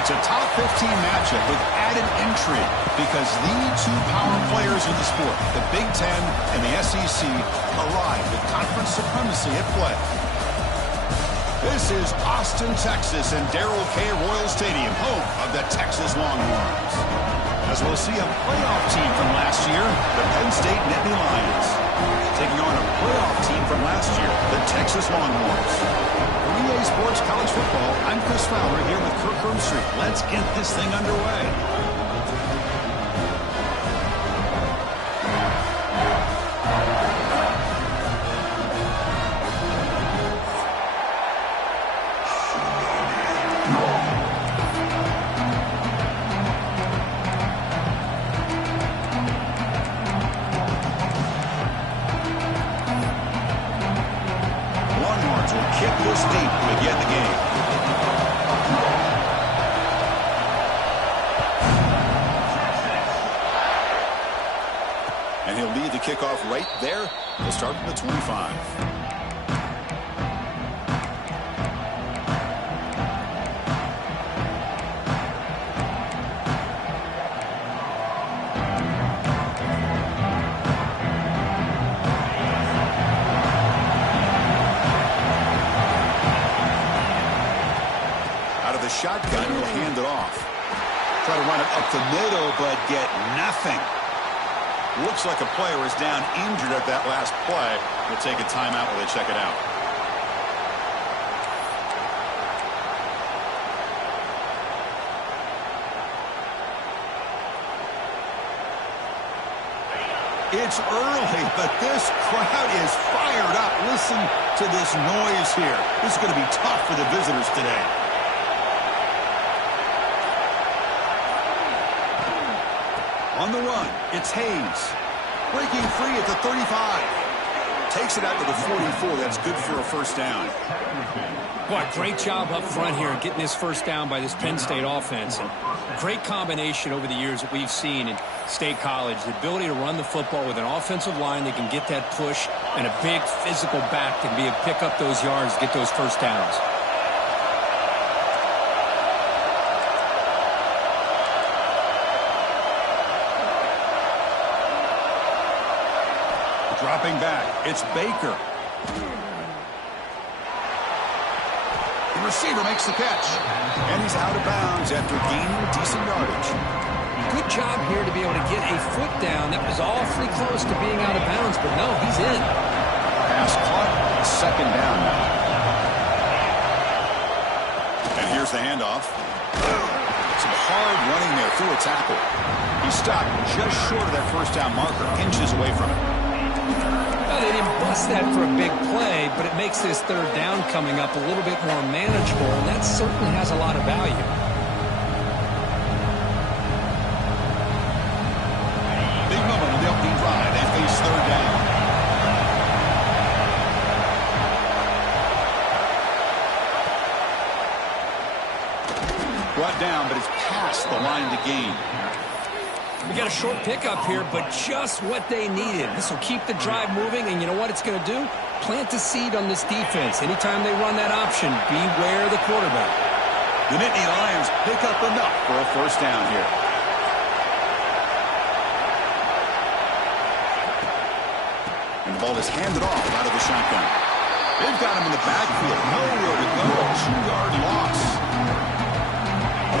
It's a top 15 matchup with added intrigue because the two power players in the sport, the Big Ten and the SEC, arrive with conference supremacy at play. This is Austin, Texas, and Darrell K. Royal Stadium, home of the Texas Longhorns. As we'll see a playoff team from last year, the Penn State Nittany Lions, taking on a playoff team from last year, the Texas Longhorns. For EA Sports College Football, I'm Chris Fowler here with Kirk Herbstreit. Let's get this thing underway. Kick this deep to begin the game. And he'll lead the kickoff right there. He'll start from the 25. Shotgun, will hand it off. Try to run it up the middle, but get nothing. Looks like a player is down injured at that last play. We'll take a timeout while they check it out. It's early, but this crowd is fired up. Listen to this noise here. This is going to be tough for the visitors today. On the run, it's Hayes. Breaking free at the 35. Takes it out to the 44. That's good for a first down. Boy, great job up front here getting this first down by this Penn State offense. And great combination over the years that we've seen in State College. The ability to run the football with an offensive line that can get that push and a big physical back and be able to pick up those yards, get those first downs. Dropping back, it's Baker. The receiver makes the catch. And he's out of bounds after gaining decent yardage. Good job here to be able to get a foot down. That was awfully close to being out of bounds, but no, he's in. Pass caught, second down now. And here's the handoff. Some hard running there through a tackle. He stopped just short of that first down marker, inches away from it. Well, they didn't bust that for a big play, but it makes this third down coming up a little bit more manageable, and that certainly has a lot of value. Big moment on the opening drive. They face third down. Brought down, but it's past the line to gain. We got a short pickup here, but just what they needed. This will keep the drive moving, and you know what it's going to do? Plant a seed on this defense. Anytime they run that option, beware the quarterback. The Nittany Lions pick up enough for a first down here. And the ball is handed off out of the shotgun. They've got him in the backfield. Nowhere to go. A 2-yard loss.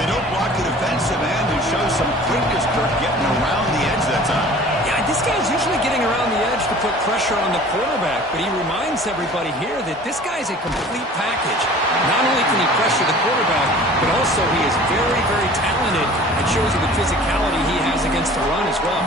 They don't block the defensive end and show some quickness, Kirk, getting around the edge that time. Yeah, this guy's usually getting around the edge to put pressure on the quarterback, but he reminds everybody here that this guy's a complete package. Not only can he pressure the quarterback, but also he is very, very talented and shows you the physicality he has against the run as well.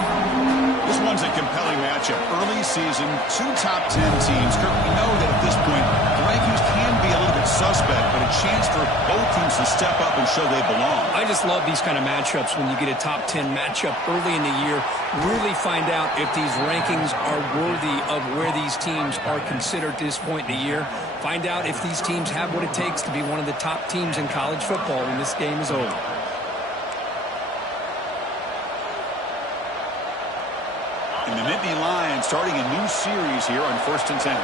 This one's a compelling matchup. Early season, two top 10 teams. Kirk, we know that at this point, the rankings can be a little bit suspect, but a chance for both teams to step up and show they belong. I just love these kind of matchups when you get a top 10 matchup early in the year. Really find out if these rankings are worthy of where these teams are considered at this point in the year. Find out if these teams have what it takes to be one of the top teams in college football when this game is over. And the Nittany Lions starting a new series here on 1st and 10.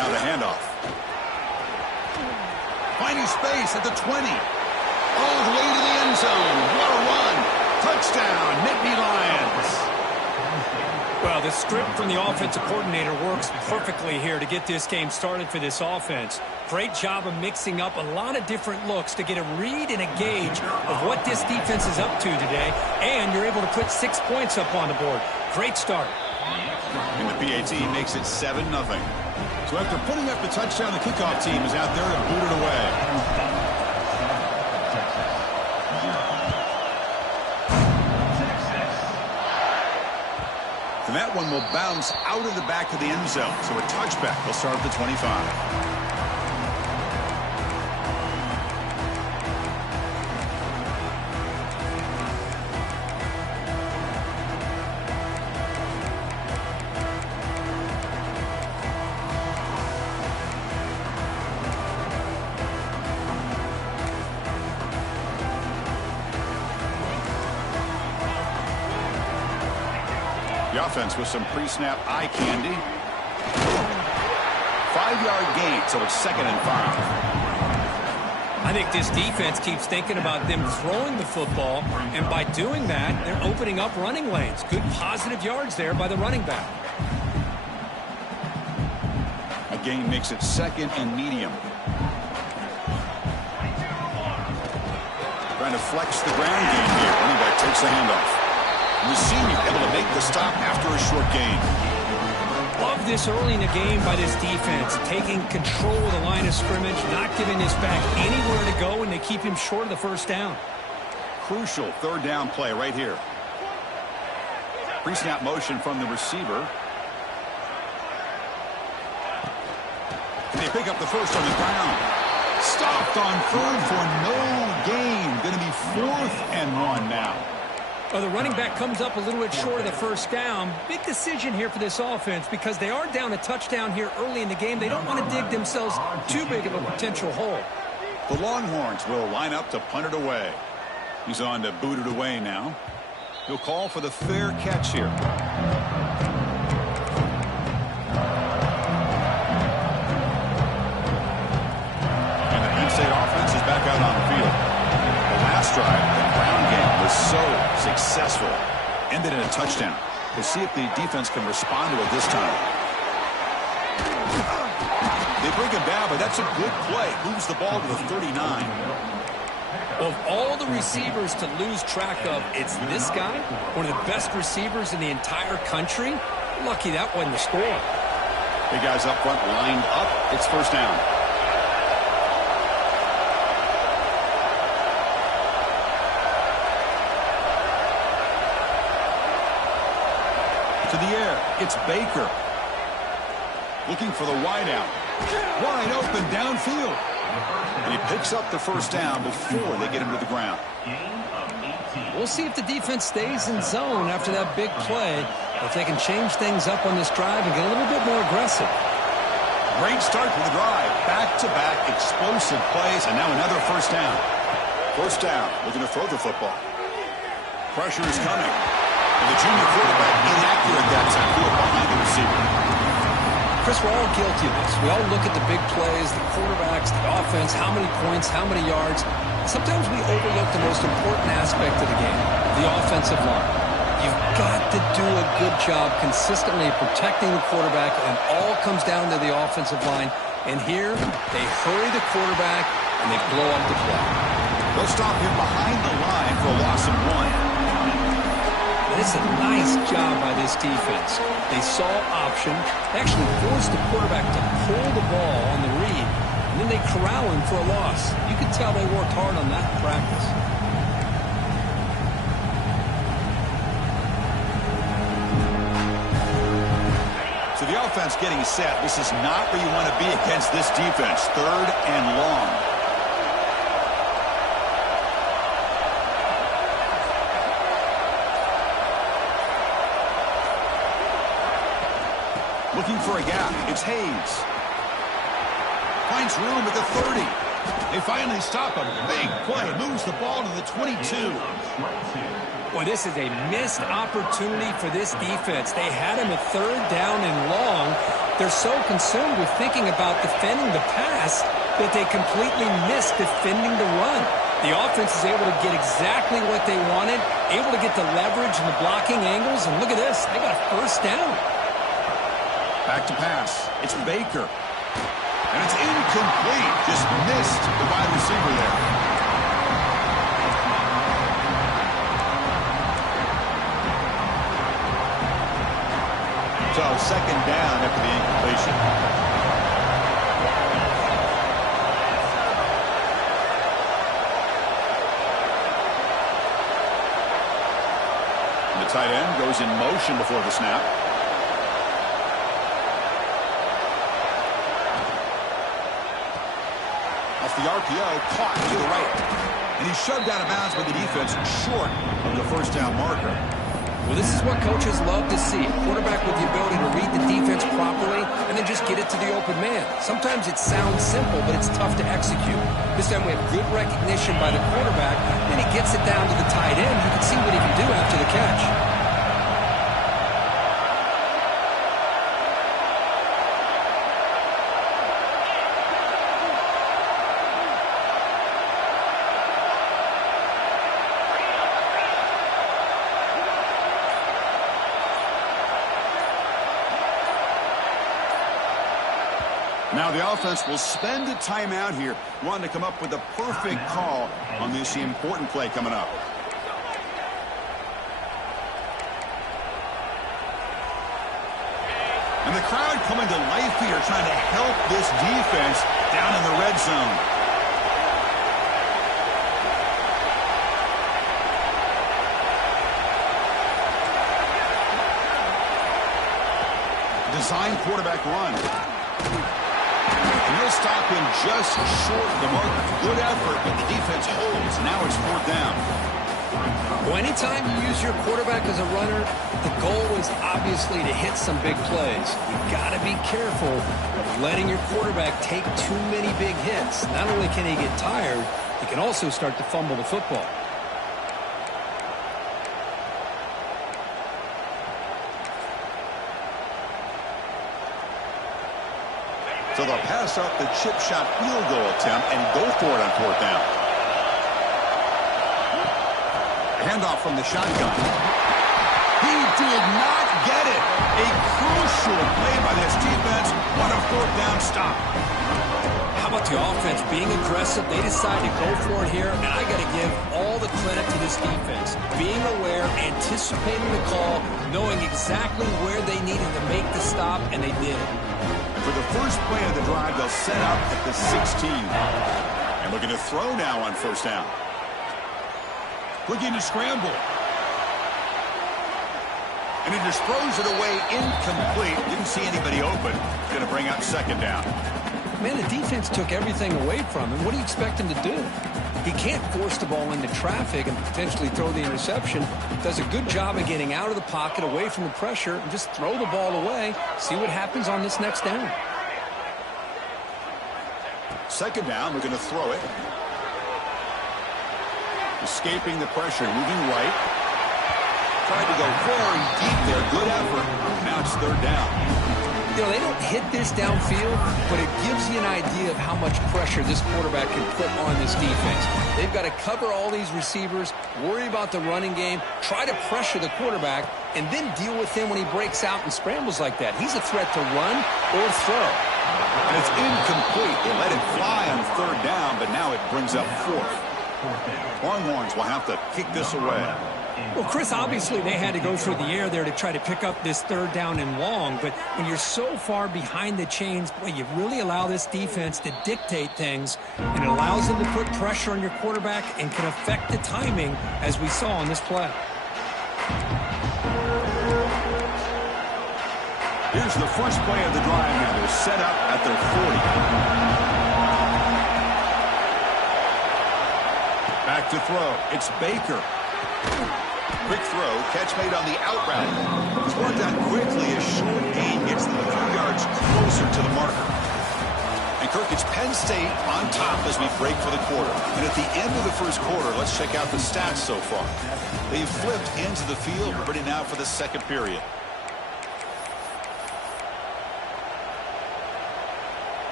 Now the handoff. Finding space at the 20. All the way to the end zone. What a run. Touchdown, Nittany Lions. Well, the script from the offensive coordinator works perfectly here to get this game started for this offense. Great job of mixing up a lot of different looks to get a read and a gauge of what this defense is up to today, and you're able to put 6 points up on the board. Great start. And the PAT makes it 7-0. So after putting up the touchdown, the kickoff team is out there to boot it away. And that one will bounce out of the back of the end zone. So a touchback will start at the 25. The offense with some pre-snap eye candy. 5-yard gain, so it's 2nd and 5. I think this defense keeps thinking about them throwing the football, and by doing that, they're opening up running lanes. Good positive yards there by the running back. A gain makes it 2nd and medium. Trying to flex the ground game here. Running back takes the handoff. And the senior able to make the stop after a short gain. Love this early in the game by this defense, taking control of the line of scrimmage, not giving this back anywhere to go, and they keep him short of the first down. Crucial 3rd down play right here. Pre-snap motion from the receiver. And they pick up the first on the ground. Stopped on 3rd for no gain. Going to be 4th and 1 now. Well, the running back comes up a little bit short of the first down. Big decision here for this offense because they are down a touchdown here early in the game. They don't want to dig themselves too big of a potential hole. The Longhorns will line up to punt it away. He's on to boot it away now. He'll call for the fair catch here. And the Penn State offense is back out on the field. The last drive, the ground game was so successful. Ended in a touchdown. We'll see if the defense can respond to it this time. They bring him down, but that's a good play. Moves the ball to the 39. Of all the receivers to lose track of, it's this guy, one of the best receivers in the entire country. Lucky that wasn't the score. Big guys up front lined up. It's first down. To the air, it's Baker. Looking for the wideout. Wide open downfield. And he picks up the first down before they get him to the ground. We'll see if the defense stays in zone after that big play. If they can change things up on this drive and get a little bit more aggressive. Great start to the drive. Back-to-back explosive plays, and now another first down. First down, looking to throw the football. Pressure is coming. And the junior quarterback inaccurate that time, behind the receiver. Chris, we're all guilty of this. We all look at the big plays, the quarterbacks, the offense, how many points, how many yards. Sometimes we overlook the most important aspect of the game, the offensive line. You've got to do a good job consistently protecting the quarterback, and it all comes down to the offensive line. And here, they hurry the quarterback, and they blow up the play. They'll stop him behind the line for a loss of 1. It's a nice job by this defense. They saw option. They actually forced the quarterback to pull the ball on the read, and then they corral him for a loss. You can tell they worked hard on that in practice. So the offense getting set. This is not where you want to be against this defense. 3rd and long. Looking for a gap. It's Hayes. Finds room at the 30. They finally stop him. Big play. Moves the ball to the 22. Boy, this is a missed opportunity for this defense. They had him at 3rd down and long. They're so consumed with thinking about defending the pass that they completely miss defending the run. The offense is able to get exactly what they wanted, able to get the leverage and the blocking angles, and look at this. They got a first down. Back to pass. It's Baker. And it's incomplete. Just missed the wide receiver there. So second down after the incompletion. And the tight end goes in motion before the snap. Off the RPO, caught to the right. And he's shoved out of bounds by the defense short of the first down marker. Well, this is what coaches love to see. A quarterback with the ability to read the defense properly and then just get it to the open man. Sometimes it sounds simple, but it's tough to execute. This time we have good recognition by the quarterback. Then he gets it down to the tight end. You can see what he can do after the catch. Now the offense will spend a timeout here, wanting to come up with a perfect call on this important play coming up. And the crowd coming to life here, trying to help this defense down in the red zone. Design quarterback run. And he'll stop him just short of the marker. Good effort, but the defense holds. Now it's fourth down. Well, anytime you use your quarterback as a runner, the goal is obviously to hit some big plays. You've got to be careful of letting your quarterback take too many big hits. Not only can he get tired, he can also start to fumble the football. So they'll pass up the chip shot field goal attempt and go for it on fourth down. Handoff from the shotgun. He did not get it. A crucial play by this defense. What a fourth down stop. How about the offense being aggressive? They decide to go for it here, and I got to give all the credit to this defense. Being aware, anticipating the call, knowing exactly where they needed to make the stop, and they did. For the first play of the drive, they'll set up at the 16. And looking to throw now on first down. Looking to scramble. And he just throws it away incomplete. Didn't see anybody open. Going to bring up second down. Man, the defense took everything away from him. What do you expect him to do? He can't force the ball into traffic and potentially throw the interception. Does a good job of getting out of the pocket, away from the pressure, and just throw the ball away. See what happens on this next down. Second down, we're going to throw it. Escaping the pressure, moving right. Tried to go very deep there. Good effort. Now it's third down. You know, they don't hit this downfield, but it gives you an idea of how much pressure this quarterback can put on this defense. They've got to cover all these receivers, worry about the running game, try to pressure the quarterback, and then deal with him when he breaks out and scrambles like that. He's a threat to run or throw. And it's incomplete. They let it fly on third down, but now it brings up fourth. Longhorns will have to kick this away. Well, Chris, obviously they had to go through the air there to try to pick up this third down and long, but when you're so far behind the chains, boy, you really allow this defense to dictate things, and it allows them to put pressure on your quarterback and can affect the timing, as we saw on this play. Here's the first play of the drive now. They're set up at their 40. Back to throw. It's Baker. Quick throw, catch made on the out route. It's worked out quickly as short gain gets them a few yards closer to the marker. And Kirk, it's Penn State on top as we break for the quarter. And at the end of the first quarter, let's check out the stats so far. They've flipped into the field, ready now for the second period.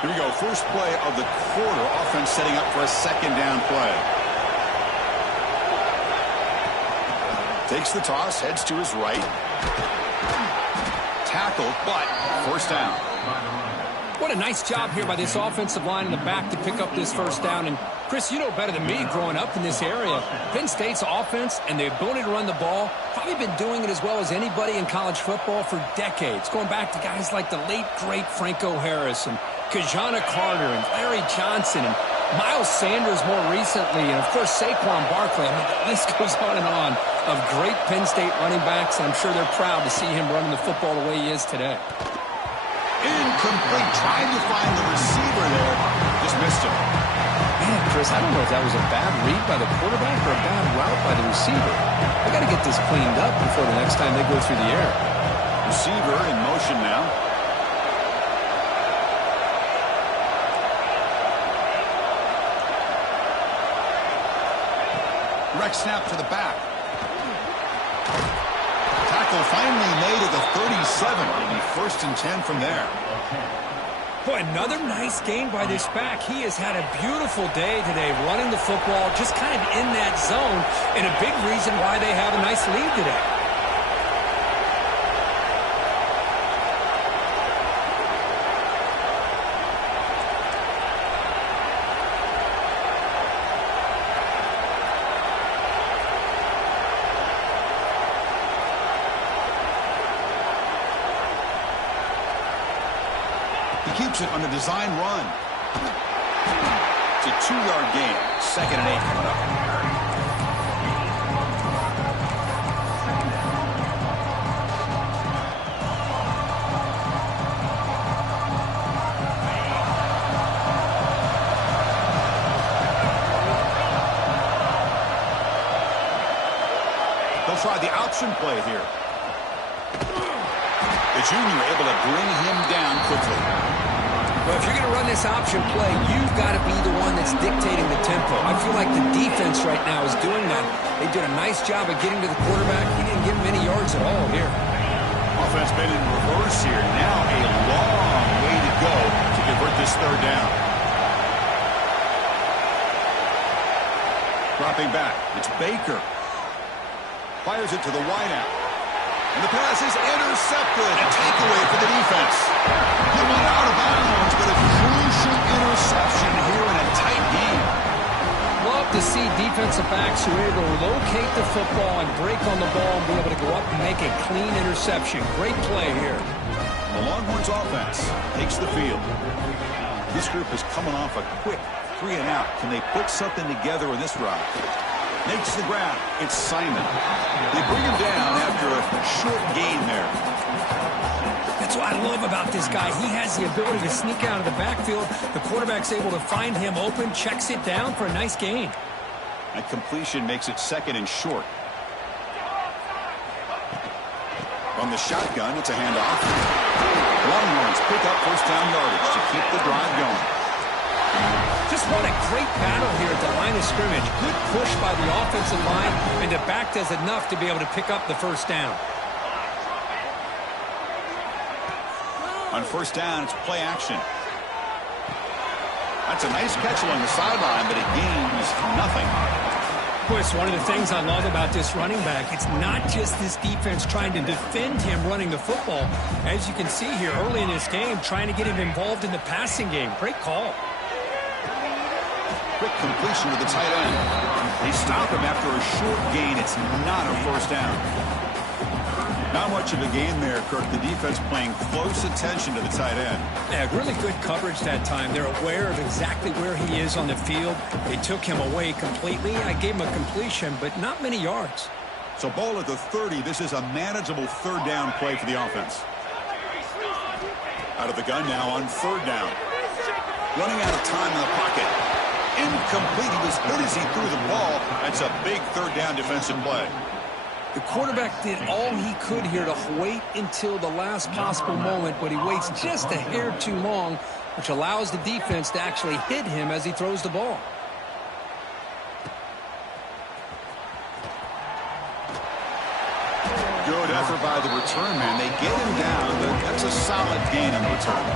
Here we go. First play of the quarter. Offense setting up for a second down play. Takes the toss, heads to his right. Tackled, but first down. What a nice job here by this offensive line in the back to pick up this first down. And, Chris, you know better than me growing up in this area, Penn State's offense and the ability to run the ball, probably been doing it as well as anybody in college football for decades, going back to guys like the late, great Franco Harris and Kajana Carter and Larry Johnson and Miles Sanders more recently, and, of course, Saquon Barkley. I mean, the list goes on and on of great Penn State running backs, and I'm sure they're proud to see him running the football the way he is today. Incomplete. Trying to find the receiver there. Just missed him. Man, Chris, I don't know if that was a bad read by the quarterback or a bad route by the receiver. I got to get this cleaned up before the next time they go through the air. Receiver in motion now. Direct snap to the back. Tackle finally made at the 37. It'll be 1st and 10 from there. Boy, another nice gain by this back. He has had a beautiful day today running the football, just kind of in that zone, and a big reason why they have a nice lead today. He keeps it on the design run. It's a 2-yard gain. 2nd and 8 coming up. They'll try the option play here. The junior able to bring him down quickly. Well, if you're going to run this option play, you've got to be the one that's dictating the tempo. I feel like the defense right now is doing that. They did a nice job of getting to the quarterback. He didn't give him any yards at all here. Offense been in reverse here. Now a long way to go to convert this 3rd down. Dropping back. It's Baker. Fires it to the wideout. And the pass is intercepted. A takeaway for the defense. He went out of bounds, but a crucial interception here in a tight game. Love to see defensive backs who are able to locate the football and break on the ball and be able to go up and make a clean interception. Great play here. The Longhorns offense takes the field. This group is coming off a quick 3-and-out. Can they put something together in this route? Makes the grab. It's Simon. They bring him down after a short gain there. That's what I love about this guy. He has the ability to sneak out of the backfield. The quarterback's able to find him open, checks it down for a nice gain. That completion makes it 2nd and short. On the shotgun, it's a handoff. Longhorns pick up 1st down yardage to keep the drive going. Just won a great battle here at the line of scrimmage. Good push by the offensive line, and the back does enough to be able to pick up the 1st down. On 1st down, it's play action. That's a nice catch along the sideline, but it gains nothing. Of course, one of the things I love about this running back, it's not just this defense trying to defend him running the football. As you can see here early in this game, trying to get him involved in the passing game. Great call. Quick completion to the tight end. They stop him after a short gain. It's not a 1st down. Not much of a gain there, Kirk. The defense paying close attention to the tight end. Yeah, really good coverage that time. They're aware of exactly where he is on the field. They took him away completely. I gave him a completion, but not many yards. So ball at the 30. This is a manageable 3rd down play for the offense. Out of the gun now on 3rd down. Running out of time in the pocket. Incomplete. He was hit as he threw the ball. That's a big 3rd down defensive play. The quarterback did all he could here to wait until the last possible moment, but he waits just a hair too long, which allows the defense to actually hit him as he throws the ball. Good effort by the return man. They get him down, but that's a solid gain on the return.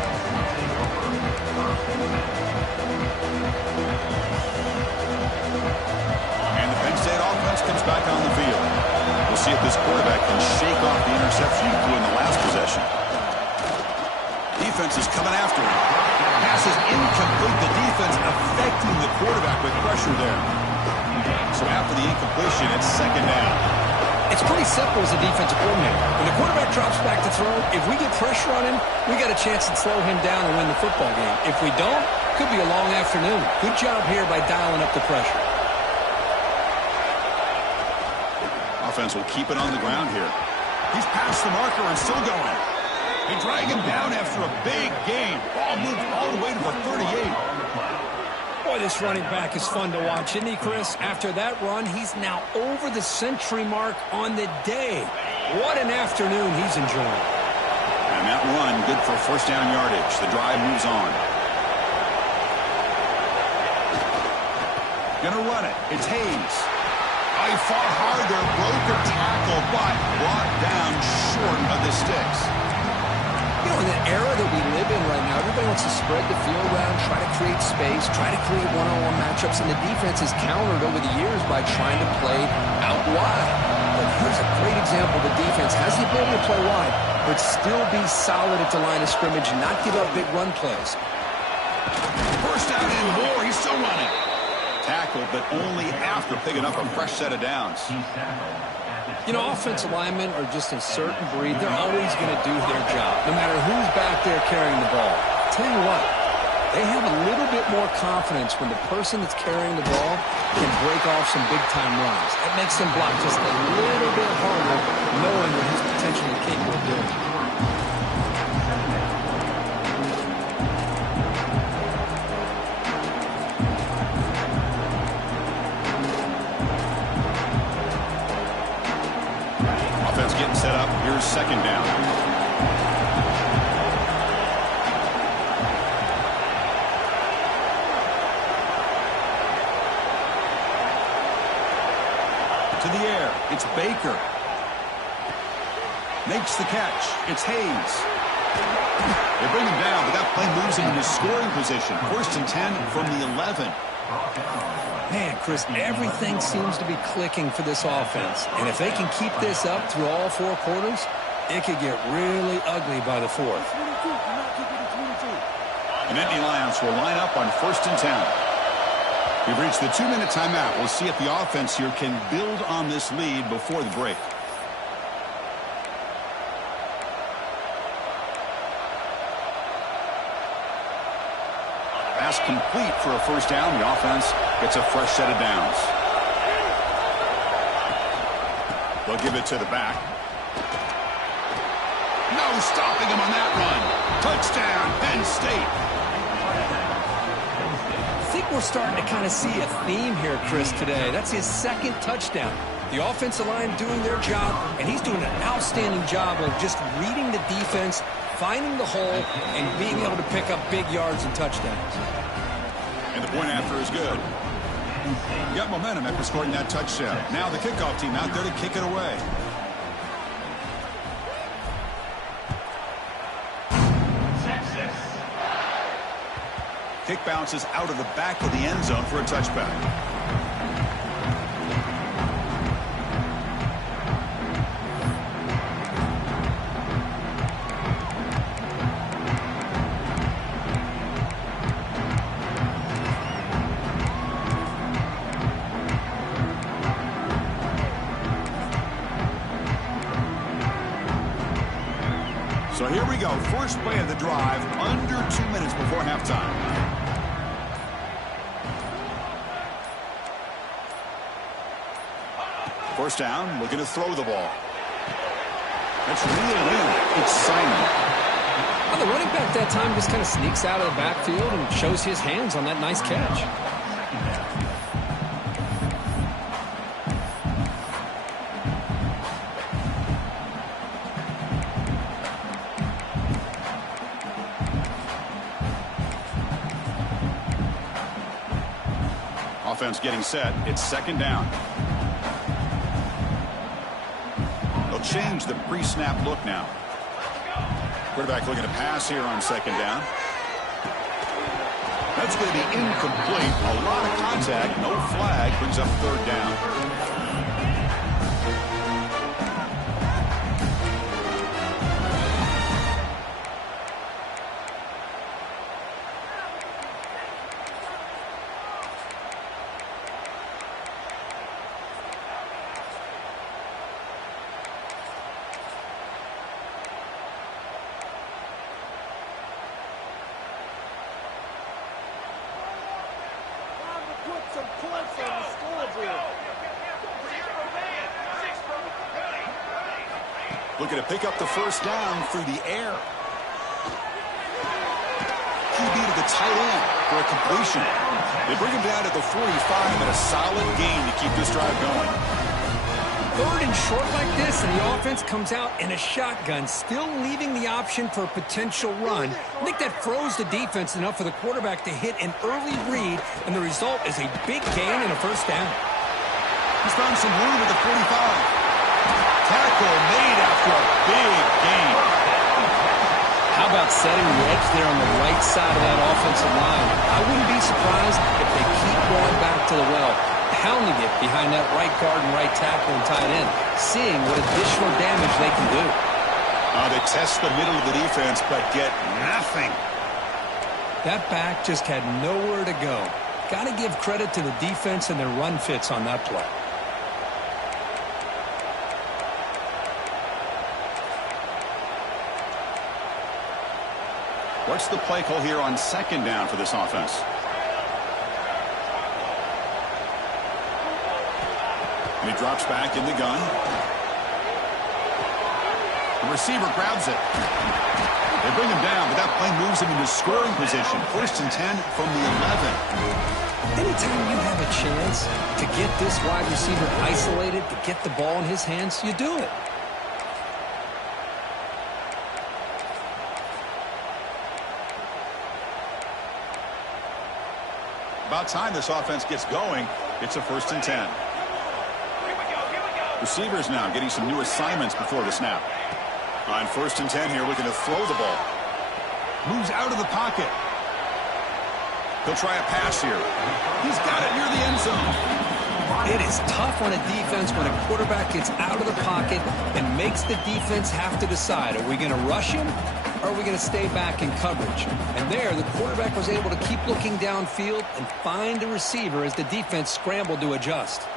this quarterback can shake off the interception he threw in the last possession. Defense is coming after him. Pass is incomplete. The defense affecting the quarterback with pressure there. So after the incompletion, it's second down. It's pretty simple as a defensive coordinator. When the quarterback drops back to throw, if we get pressure on him, we got a chance to slow him down and win the football game. If we don't, could be a long afternoon. Good job here by dialing up the pressure. Offense will keep it on the ground here. He's past the marker and still going. They drag him down after a big gain. Ball moved all the way to the 38. Boy, this running back is fun to watch, isn't he, Chris? After that run, he's now over the century mark on the day. What an afternoon he's enjoying. And that run, good for first down yardage. The drive moves on. Gonna run it. It's Hayes. Oh, he fought hard there, broke a tackle, but brought down short of the sticks. You know, in the era that we live in right now, everybody wants to spread the field around, try to create space, try to create one-on-one matchups, and the defense is countered over the years by trying to play out wide. But here's a great example. The defense has the ability to play wide, but still be solid at the line of scrimmage and not give up big run plays. First down and more. He's still running. Tackled, but only after picking up a fresh set of downs. You know, offensive linemen are just a certain breed. They're always going to do their job, no matter who's back there carrying the ball. Tell you what, they have a little bit more confidence when the person that's carrying the ball can break off some big-time runs. That makes them block just a little bit harder, knowing what he's potentially capable of doing. Getting set up. Here's second down. To the air. It's Baker. Makes the catch. It's Hayes. They bring him down, but that play moves him into scoring position. First and 10 from the 11. Man, Chris, everything seems to be clicking for this offense. And if they can keep this up through all four quarters, it could get really ugly by the fourth. The Nittany Lions will line up on first and 10. We've reached the 2-minute timeout. We'll see if the offense here can build on this lead before the break. Pass complete for a first down. The offense gets a fresh set of downs. They'll give it to the back. No stopping him on that run. Touchdown, Penn State. I think we're starting to kind of see a theme here, Chris, today. That's his second touchdown. The offensive line doing their job, and he's doing an outstanding job of just reading the defense, finding the hole, and being able to pick up big yards and touchdowns. And the point after is good. You got momentum after scoring that touchdown. Now the kickoff team out there to kick it away. Kick bounces out of the back of the end zone for a touchback. So here we go. First play of the drive, under 2 minutes before halftime. First down, looking to throw the ball. That's reeled in. It's Simon. Well, the running back that time just kind of sneaks out of the backfield and shows his hands on that nice catch. Offense getting set. It's second down. They'll change the pre-snap look now. Quarterback looking to pass here on second down. That's going to be incomplete. A lot of contact. No flag. Brings up third down. some points on the scoreboard. Looking to pick up the first down through the air. QB to the tight end for a completion. They bring him down to the 45 and a solid gain to keep this drive going. 3rd and short like this, and the offense comes out in a shotgun, still leaving the option for a potential run. I think that froze the defense enough for the quarterback to hit an early read, and the result is a big gain and a first down. He's found some room at the 45. Tackle made after a big gain. How about setting the edge there on the right side of that offensive line? I wouldn't be surprised if they keep going back to the well, pounding it behind that right guard and right tackle and tight end, seeing what additional damage they can do. They test the middle of the defense, but get nothing. That back just had nowhere to go. Got to give credit to the defense and their run fits on that play. What's the play call here on 2nd down for this offense? And he drops back in the gun. The receiver grabs it. They bring him down, but that play moves him into scoring position. 1st and 10 from the 11. Anytime you have a chance to get this wide receiver isolated, to get the ball in his hands, you do it. About time this offense gets going. It's a 1st and 10. Receivers now getting some new assignments before the snap. On 1st and 10 here, looking to throw the ball. Moves out of the pocket. He'll try a pass here. He's got it near the end zone. It is tough on a defense when a quarterback gets out of the pocket and makes the defense have to decide, are we going to rush him or are we going to stay back in coverage? And there, the quarterback was able to keep looking downfield and find the receiver as the defense scrambled to adjust.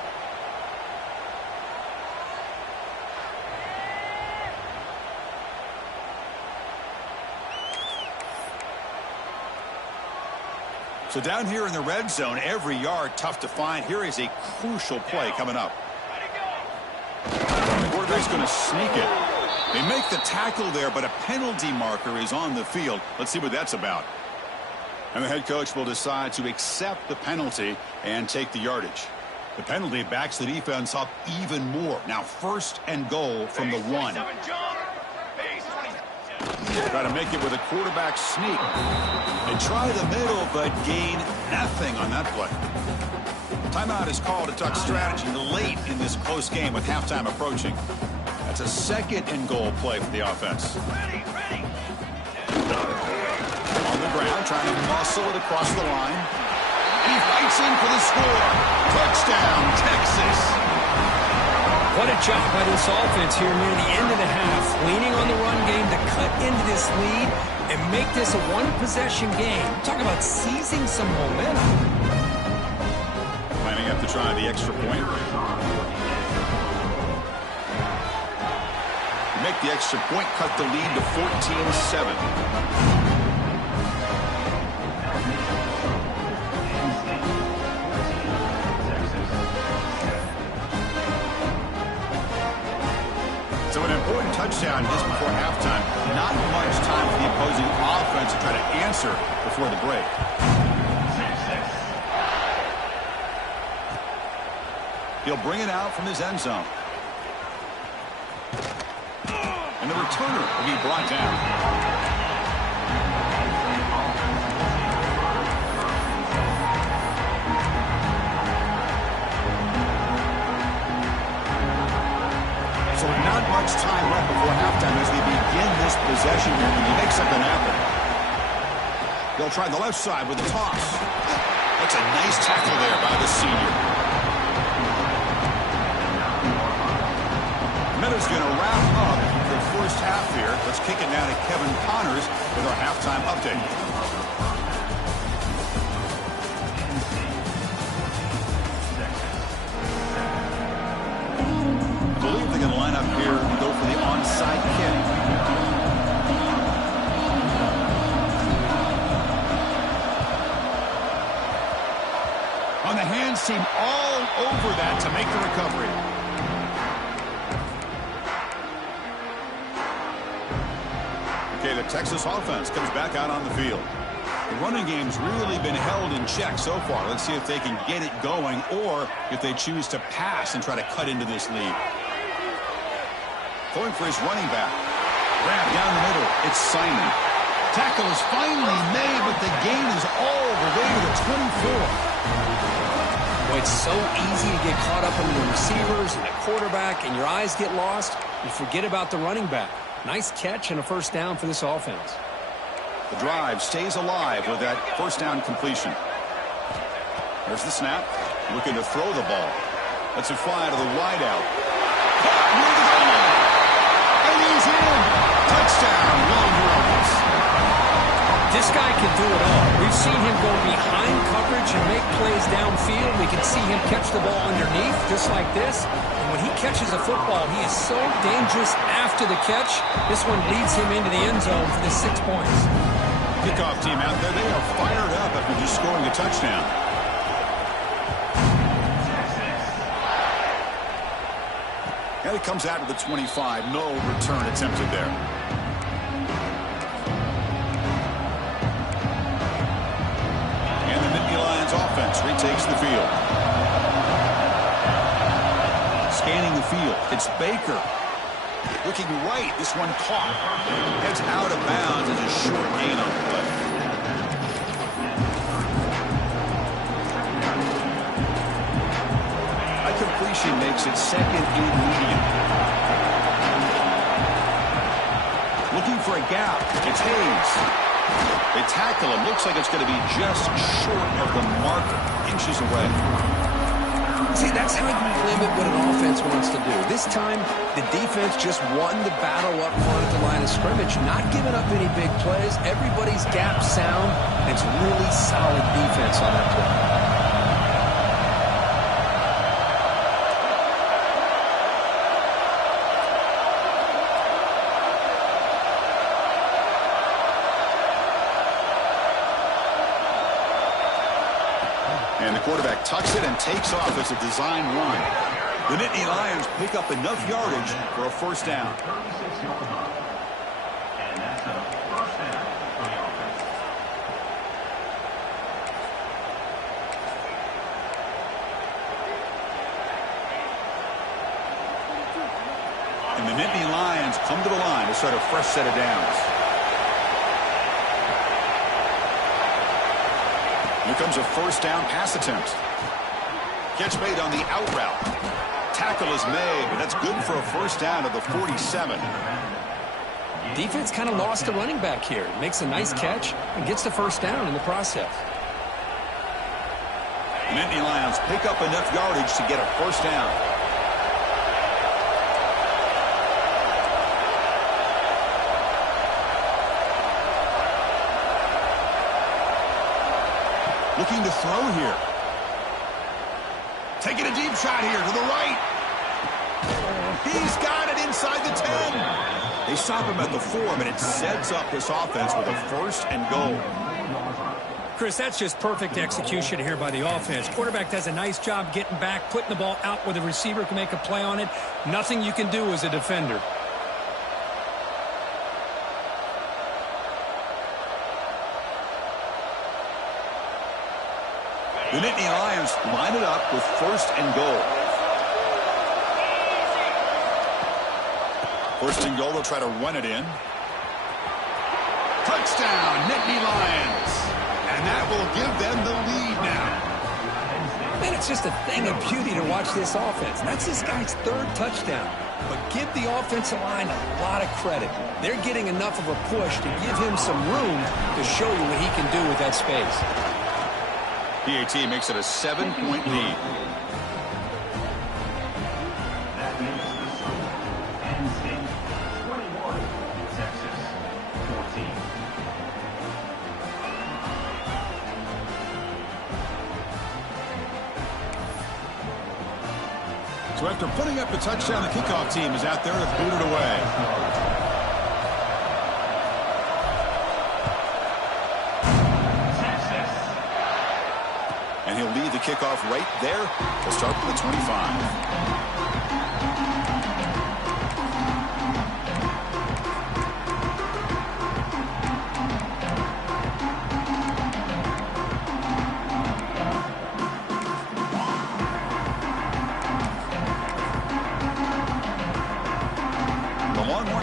So down here in the red zone, every yard tough to find. Here is a crucial play coming up. The quarterback's going to sneak it. They make the tackle there, but a penalty marker is on the field. Let's see what that's about. And the head coach will decide to accept the penalty and take the yardage. The penalty backs the defense up even more. Now 1st and goal from the 1. Try to make it with a quarterback sneak. They try the middle, but gain nothing on that play. Timeout is called. It took strategy late in this close game with halftime approaching. That's a 2nd and goal play for the offense. On the ground, trying to muscle it across the line. And he fights in for the score. Touchdown, Texas. What a job by this offense here near the end of the half, leaning on the run game to cut into this lead and make this a one-possession game. Talk about seizing some momentum. Lining up to try the extra point. Make the extra point, cut the lead to 14-7. So an important touchdown just before halftime. Not much time for the opposing offense to try to answer before the break. He'll bring it out from his end zone. And the returner will be brought down. So not much time left before halftime as they begin this possession here. Can you make something happen? They'll try the left side with the toss. That's a nice tackle there by the senior. Miller's going to wrap up the first half here. Let's kick it now to Kevin Connors with our halftime update. I believe they're going to line up here and go for the onside kick. On the hands team all over that to make the recovery. Okay, the Texas offense comes back out on the field. The running game's really been held in check so far. Let's see if they can get it going or if they choose to pass and try to cut into this lead. Going for his running back. Grab down the middle. It's Simon. Tackle is finally made, but the gain is all the way to the 24. Well, it's so easy to get caught up in the receivers and the quarterback, and your eyes get lost. You forget about the running back. Nice catch and a first down for this offense. The drive stays alive with that first down completion. There's the snap. Looking to throw the ball. Lets it fly to the wideout. Caught near the goal line. And he's in. Touchdown, Will Rhodes. This guy can do it all. We've seen him go behind coverage and make plays downfield. We can see him catch the ball underneath, just like this. And when he catches a football, he is so dangerous after the catch. This one leads him into the end zone for the 6 points. Kickoff team out there, they are fired up after just scoring a touchdown. And it comes out to the 25. No return attempted there. And the Nittany Lions offense retakes the field. Scanning the field, it's Baker. Looking right, this one caught. Heads out of bounds as a short gain on the play. A completion makes it second and medium. Looking for a gap. It's Hayes. They tackle him. Looks like it's going to be just short of the marker. Inches away. See, that's how you limit what an offense wants to do. This time, the defense just won the battle up front at the line of scrimmage, not giving up any big plays. Everybody's gap sound, and it's really solid defense on that play. And the quarterback tucks it and takes off as a design run. The Nittany Lions pick up enough yardage for a first down. And the Nittany Lions come to the line to start a fresh set of downs. Here comes a first down pass attempt. Catch made on the out route. Tackle is made, but that's good for a first down at the 47. Defense kind of lost the running back here. Makes a nice catch and gets the first down in the process. The Nittany Lions pick up enough yardage to get a first down. Looking to throw here. Taking a deep shot here to the right. He's got it inside the 10. They stop him at the 4, but it sets up this offense with a first and goal. Chris, that's just perfect execution here by the offense. Quarterback does a nice job getting back, putting the ball out where the receiver can make a play on it. Nothing you can do as a defender. The Nittany Lions line it up with first and goal. First and goal, they'll try to run it in. Touchdown, Nittany Lions. And that will give them the lead now. Man, it's just a thing of beauty to watch this offense. That's this guy's third touchdown. But give the offensive line a lot of credit. They're getting enough of a push to give him some room to show you what he can do with that space. PAT makes it a 7-point lead. That makes the score Penn State 21, Texas 14. So after putting up a touchdown, the kickoff team is out there to boot it away. And he'll lead the the kickoff right there. We'll start with the 25.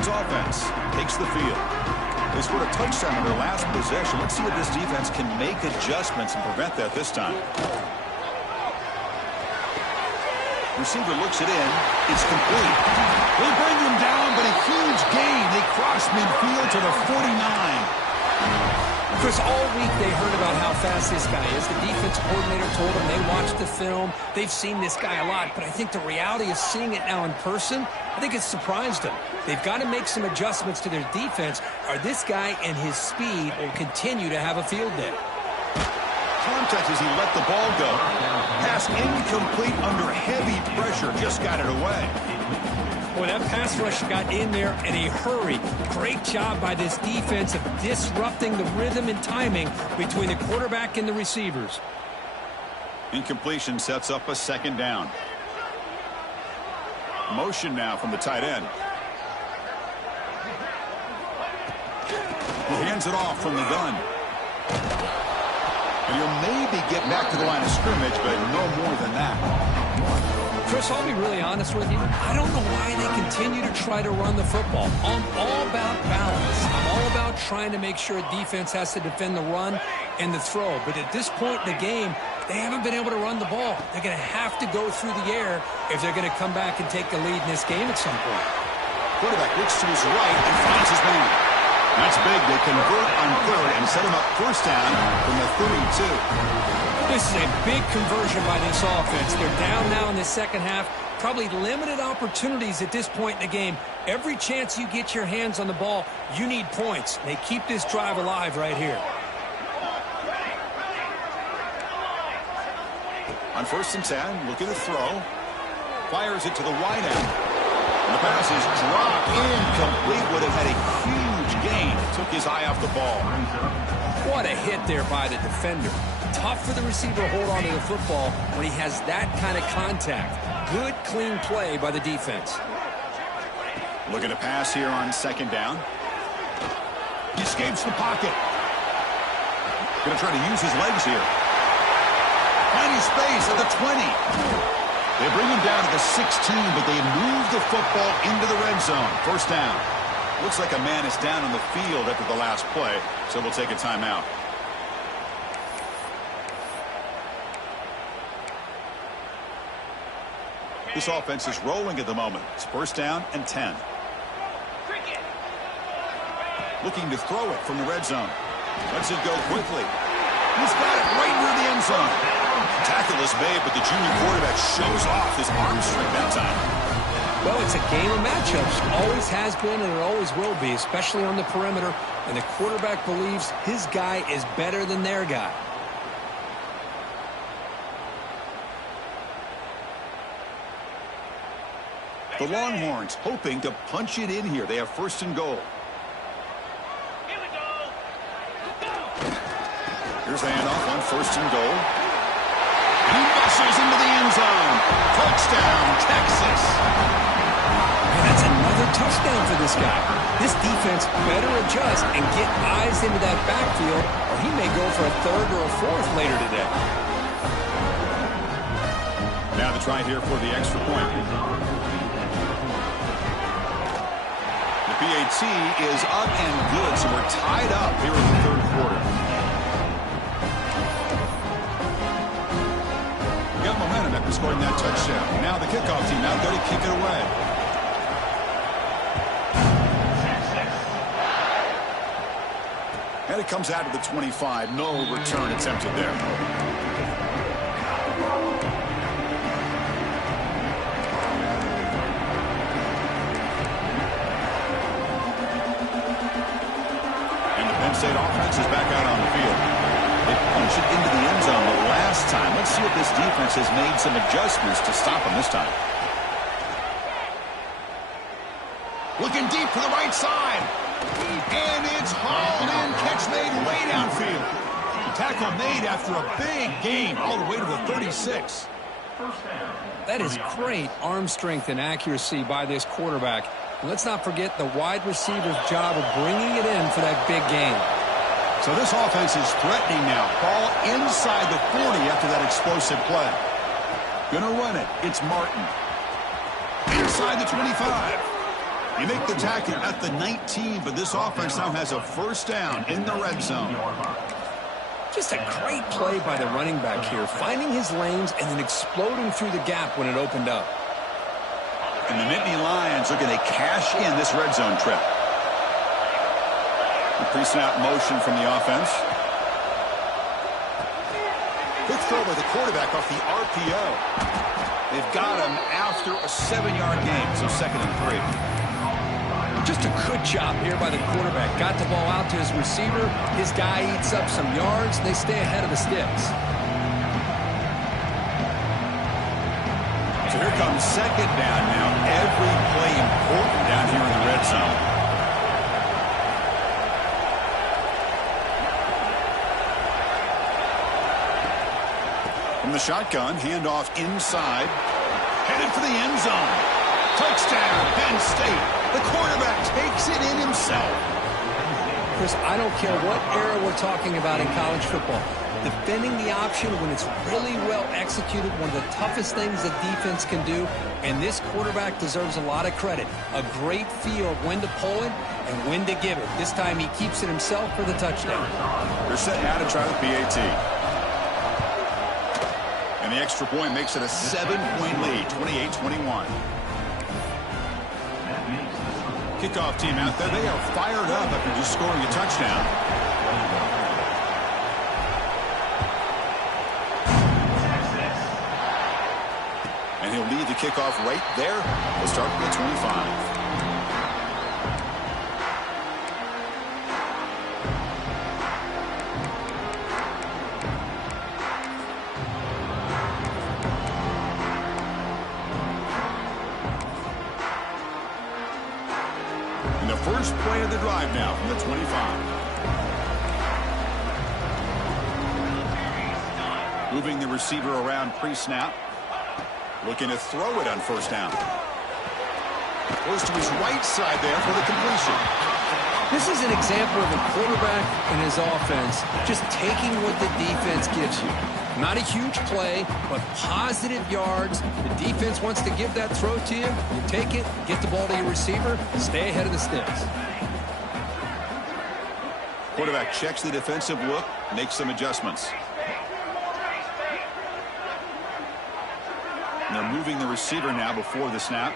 Offense takes the field. They scored a touchdown on their last possession. Let's see if this defense can make adjustments and prevent that this time. Receiver looks it in. It's complete. They bring him down, but a huge gain. They cross midfield to the 49. Chris, all week they heard about how fast this guy is. The defense coordinator told them they watched the film. They've seen this guy a lot, but I think the reality of seeing it now in person, I think it's surprised them. They've got to make some adjustments to their defense, or this guy and his speed will continue to have a field day. Contact as he let the ball go. Pass incomplete under heavy pressure. Just got it away. Boy, that pass rush got in there in a hurry. Great job by this defense of disrupting the rhythm and timing between the quarterback and the receivers. Incompletion sets up a second down. Motion now from the tight end. He hands it off from the gun. And he'll maybe get back to the line of scrimmage, but no more than that. Chris, I'll be really honest with you. I don't know why they continue to try to run the football. I'm all about balance. I'm all about trying to make sure a defense has to defend the run and the throw. But at this point in the game, they haven't been able to run the ball. They're going to have to go through the air if they're going to come back and take the lead in this game at some point. Quarterback looks to his right and finds his man. That's big. They convert on third and set him up first down from the 32. This is a big conversion by this offense. They're down now in the second half. Probably limited opportunities at this point in the game. Every chance you get your hands on the ball, you need points. They keep this drive alive right here. On 1st and 10, looking to throw. Fires it to the wide end. And the pass is dropped incomplete. Would have had a huge gain. Took his eye off the ball. What a hit there by the defender. Tough for the receiver to hold on to the football when he has that kind of contact. Good, clean play by the defense. Looking to pass here on second down. He escapes the pocket. Going to try to use his legs here. Finding space at the 20. They bring him down to the 16, but they move the football into the red zone. First down. Looks like a man is down on the field after the last play, so we'll take a timeout. This offense is rolling at the moment. It's first down and 10. Looking to throw it from the red zone. Lets it go quickly. He's got it right near the end zone. Tackle is made, but the junior quarterback shows off his arm strength that time. Well, it's a game of matchups. Always has been and it always will be, especially on the perimeter. And the quarterback believes his guy is better than their guy. The Longhorns hoping to punch it in here. They have 1st and goal. Here's the handoff on 1st and goal. And he muscles into the end zone. Touchdown, Texas. And that's another touchdown for this guy. This defense better adjust and get eyes into that backfield, or he may go for a 3rd or a 4th later today. Now the try here for the extra point. The PAT is up and good, so we're tied up here in the 3rd quarter. Got momentum after scoring that touchdown. Now the kickoff team out there to kick it away. And it comes out of the 25. No return attempted there. State offense is back out on the field. They punched it into the end zone the last time. Let's see if this defense has made some adjustments to stop them this time. Looking deep to the right side. And it's hauled in. Catch made way downfield. Tackle made after a big gain all the way to the 36. That is great arm strength and accuracy by this quarterback. And let's not forget the wide receiver's job of bringing it in for that big gain. So this offense is threatening now. Ball inside the 40 after that explosive play. Gonna run it. It's Martin. Inside the 25. You make the tackle at the 19, but this offense now has a first down in the red zone. Just a great play by the running back here, finding his lanes and then exploding through the gap when it opened up. And the Nittany Lions looking to cash in this red zone trip. The pre-snap motion from the offense. Good throw by the quarterback off the RPO. They've got him after a 7-yard gain, so 2nd and 3. Just a good job here by the quarterback. Got the ball out to his receiver. His guy eats up some yards. They stay ahead of the sticks. So here comes 2nd down now. Every play important down here in the red zone. From the shotgun, handoff inside. Headed for the end zone. Touchdown, Penn State. The quarterback takes it in himself. Chris, I don't care what era we're talking about in college football. Defending the option when it's really well executed, one of the toughest things that defense can do, and this quarterback deserves a lot of credit. A great feel of when to pull it and when to give it. This time he keeps it himself for the touchdown. They're setting out to try the PAT. And the extra point makes it a 7-point lead, 28-21. Kickoff team out there. They are fired up after just scoring a touchdown. And he'll lead the kickoff right there. We'll start with the 25. First play of the drive now from the 25. Moving the receiver around pre-snap. Looking to throw it on first down. Goes to his right side there for the completion. This is an example of a quarterback and his offense just taking what the defense gives you. Not a huge play, but positive yards. The defense wants to give that throw to you. You take it, get the ball to your receiver, stay ahead of the sticks. Quarterback checks the defensive look, makes some adjustments. And they're moving the receiver now before the snap.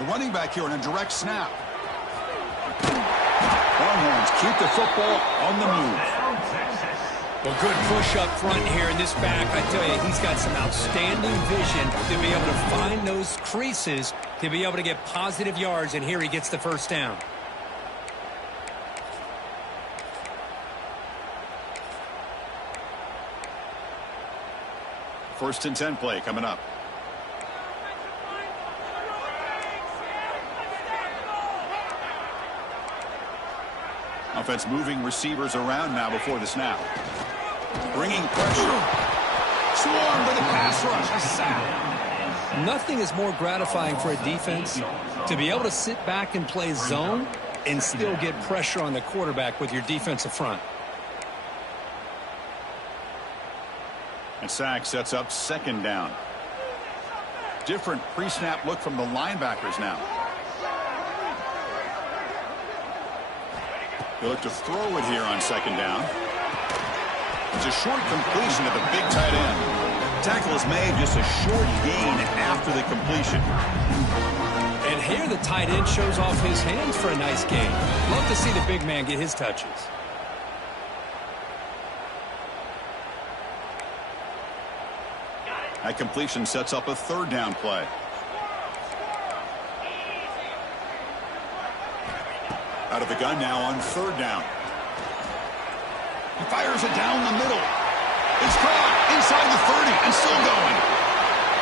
The running back here in a direct snap. Longhorns keep the football on the move. Well, good push up front here in this back. I tell you, he's got some outstanding vision to be able to find those creases, to be able to get positive yards, and here he gets the first down. First and 10 play coming up. Offense moving receivers around now before the snap. Bringing pressure. Swarmed by the pass rush. A sack. Nothing is more gratifying for a defense to be able to sit back and play zone and still get pressure on the quarterback with your defensive front. And sack sets up 2nd down. Different pre-snap look from the linebackers now. They look to throw it here on 2nd down. It's a short completion of the big tight end. Tackle is made, just a short gain after the completion. And here the tight end shows off his hands for a nice gain. Love to see the big man get his touches. That completion sets up a 3rd down play. Out of the gun now on 3rd down. He fires it down the middle. It's caught inside the 30 and still going.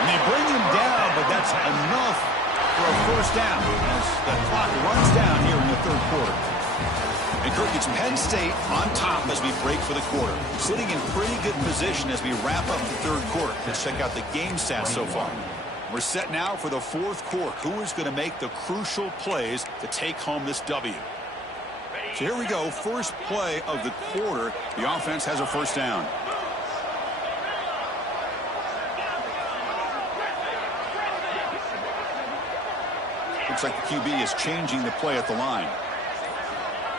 And they bring him down, but that's enough for a first down as the clock runs down here in the 3rd quarter. And Kirk, it's Penn State on top as we break for the quarter. Sitting in pretty good position as we wrap up the third quarter. Let's check out the game stats so far. We're set now for the fourth quarter. Who is going to make the crucial plays to take home this W? So here we go. First play of the quarter. The offense has a first down. Looks like the QB is changing the play at the line.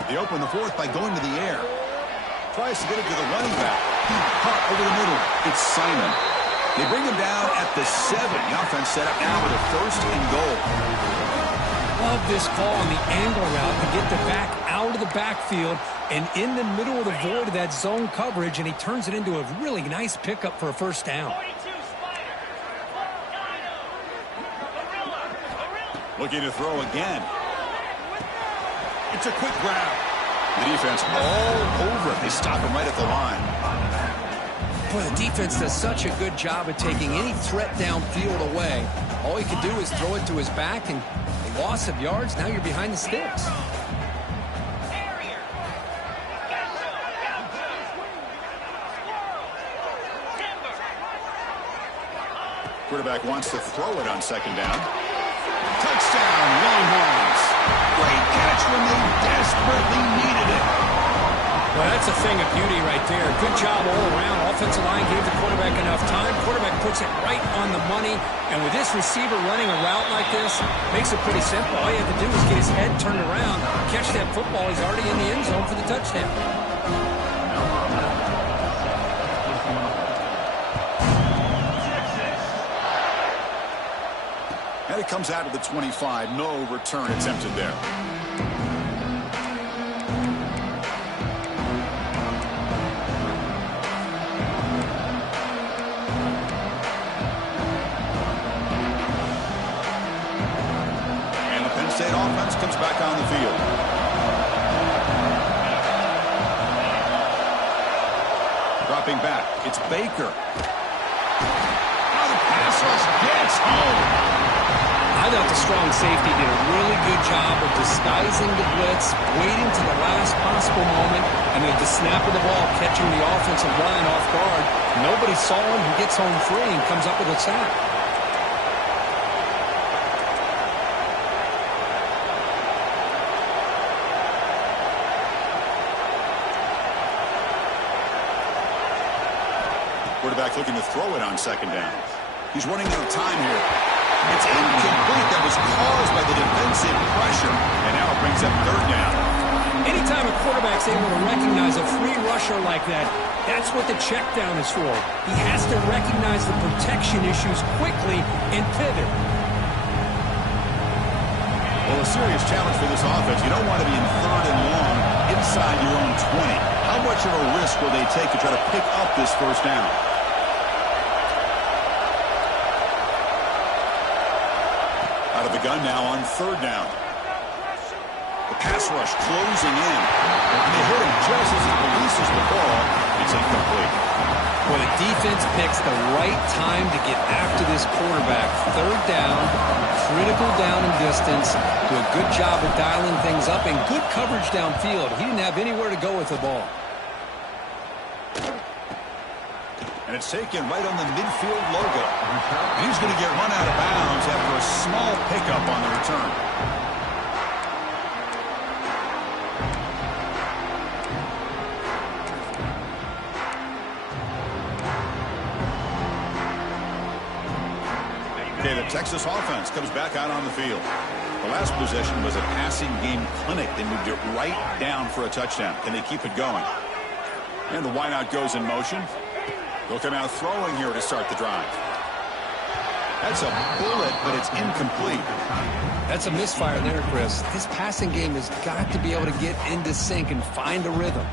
They open the fourth by going to the air. Tries to get it to the running back. Caught over the middle. It's Simon. They bring him down at the 7. The offense set up now with a first and goal. Love this call on the angle route to get the back out of the backfield and in the middle of the void of that zone coverage, and he turns it into a really nice pickup for a first down. Looking to throw again. It's a quick grab. The defense all over it. They stop him right at the line. Boy, the defense does such a good job of taking any threat downfield away. All he could do is throw it to his back, and a loss of yards, now you're behind the sticks. Quarterback wants to throw it on second down. Touchdown, Longhorns. Great catch when they desperately needed it. Well, that's a thing of beauty right there. Good job all around. Offensive line gave the quarterback enough time. Quarterback puts it right on the money. And with this receiver running a route like this, makes it pretty simple. All you have to do is get his head turned around, catch that football. He's already in the end zone for the touchdown. And it comes out of the 25. No return attempted there. And the Penn State offense comes back on the field. Dropping back. It's Baker. Now the pass rush gets home. I thought the strong safety did a really good job of disguising the blitz, waiting to the last possible moment, and at the snap of the ball, catching the offensive line off guard. Nobody saw him. He gets home free and comes up with a sack. Quarterback looking to throw it on second down. He's running out of time here. It's incomplete. That was caused by the defensive pressure. And now it brings up third down. Anytime a quarterback's able to recognize a free rusher like that, that's what the check down is for. He has to recognize the protection issues quickly and pivot. Well, a serious challenge for this offense. You don't want to be in third and long inside your own 20. How much of a risk will they take to try to pick up this first down? Out of the gun now on third down. The pass rush closing in. And they hit him just as he releases the ball. It's incomplete. Well, the defense picks the right time to get after this quarterback. Third down, critical down and distance. Do a good job of dialing things up and good coverage downfield. He didn't have anywhere to go with the ball. And it's taken right on the midfield logo. And he's going to get run out of bounds after a small pickup on the return. Okay, the Texas offense comes back out on the field. The last possession was a passing game clinic. They moved it right down for a touchdown. Can they keep it going? And the wideout goes in motion. They'll come out throwing here to start the drive. That's a bullet, but it's incomplete. That's a misfire there, Chris. This passing game has got to be able to get into sync and find a rhythm.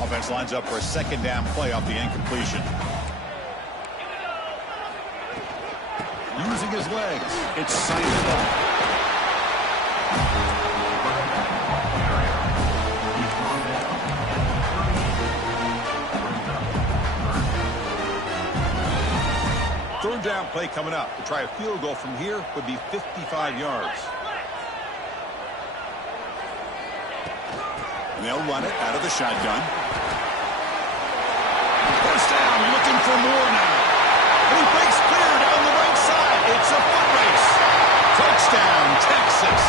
Offense lines up for a second down play off the incompletion. Using his legs, it's Simon. down play coming up. To try a field goal from here would be 55 yards. And they'll run it out of the shotgun. First down, looking for more now. And he breaks clear down the right side. It's a foot race. Touchdown, Texas.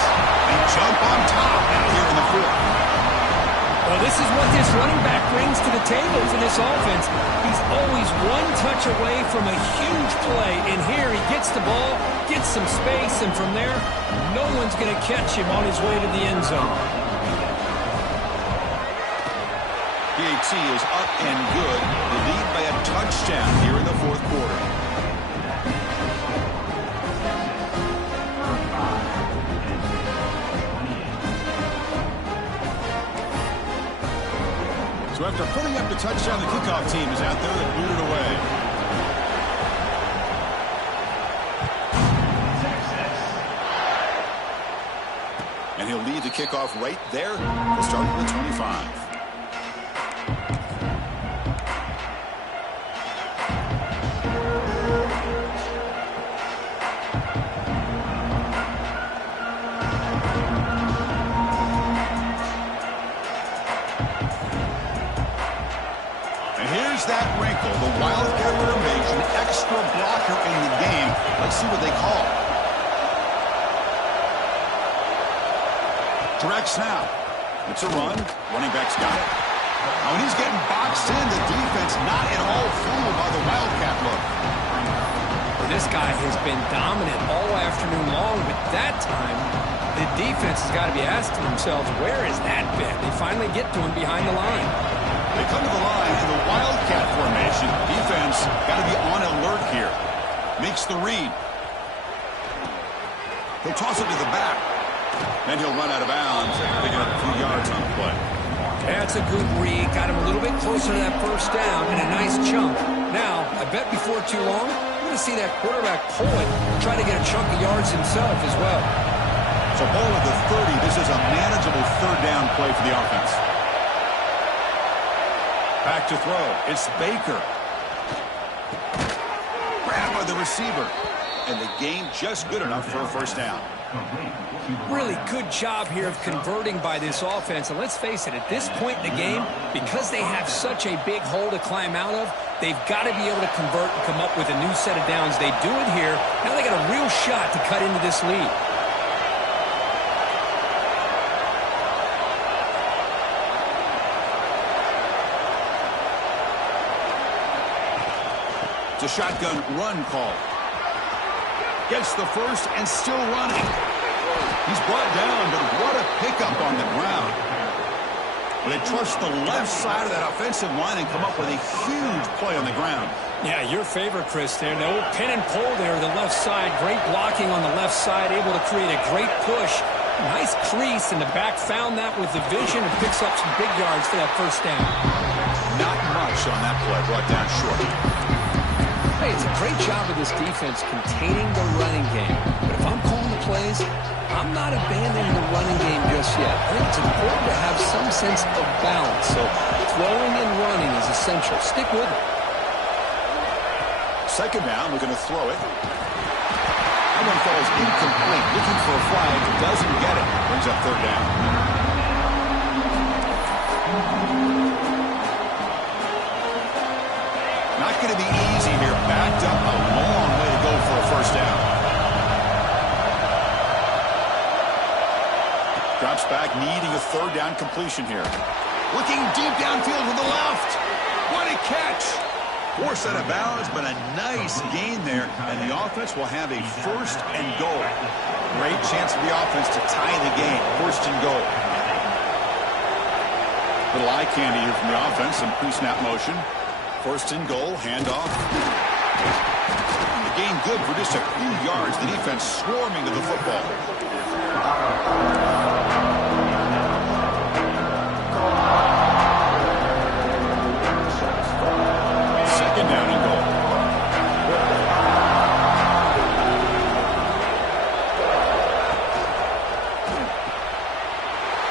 They jump on top now here in the fourth. Well, this is what this running back brings to the table for this offense. He's always one touch away from a huge play. And here he gets the ball, gets some space, and from there, no one's going to catch him on his way to the end zone. PAT is up and good. They lead by a touchdown here in the fourth quarter. So after putting up the touchdown, the kickoff team is out there and booted away. And he'll lead the kickoff right there. We'll start at the 25. That wrinkle, the Wildcat formation, extra blocker in the game. Let's see what they call. Direct snap. It's a run. Running back's got it. Now when he's getting boxed in, the defense not at all fooled by the Wildcat look. Well, this guy has been dominant all afternoon long, but that time the defense has got to be asking themselves, where is that been? They finally get to him behind the line. They come to the line in the Wildcat formation. Defense got to be on alert here. Makes the read. He'll toss it to the back. And he'll run out of bounds, picking up a few yards on the play. That's a good read. Got him a little bit closer to that first down and a nice chunk. Now, I bet before too long, we're going to see that quarterback pull it and try to get a chunk of yards himself as well. So ball at the 30. This is a manageable third down play for the offense. Back to throw. It's Baker. Grabbed by the receiver. And the gain just good enough for a first down. Really good job here of converting by this offense. And let's face it, at this point in the game, because they have such a big hole to climb out of, they've got to be able to convert and come up with a new set of downs. They do it here. Now they got a real shot to cut into this lead. It's a shotgun run call. Gets the first and still running. He's brought down, but what a pickup on the ground. Well, they trust the left side of that offensive line and come up with a huge play on the ground. Yeah, your favorite, Chris, there. The old pin and pull there, the left side. Great blocking on the left side, able to create a great push. Nice crease, and the back found that with the vision and picks up some big yards for that first down. Not much on that play, brought down short. Hey, it's a great job of this defense containing the running game. But if I'm calling the plays, I'm not abandoning the running game just yet. I think it's important to have some sense of balance. So throwing and running is essential. Stick with it. Second down, we're going to throw it. That one falls incomplete. Looking for a flag, doesn't get it. Brings up third down. Not going to be easy here. Backed up a long way to go for a first down. Drops back, needing a third down completion here. Looking deep downfield to the left. What a catch. Forced out of bounds, but a nice gain there. And the offense will have a first and goal. Great chance for the offense to tie the game. First and goal. Little eye candy here from the offense. Some pre-snap motion. First and goal, handoff. The gain good for just a few yards. The defense swarming to the football. Second down and goal.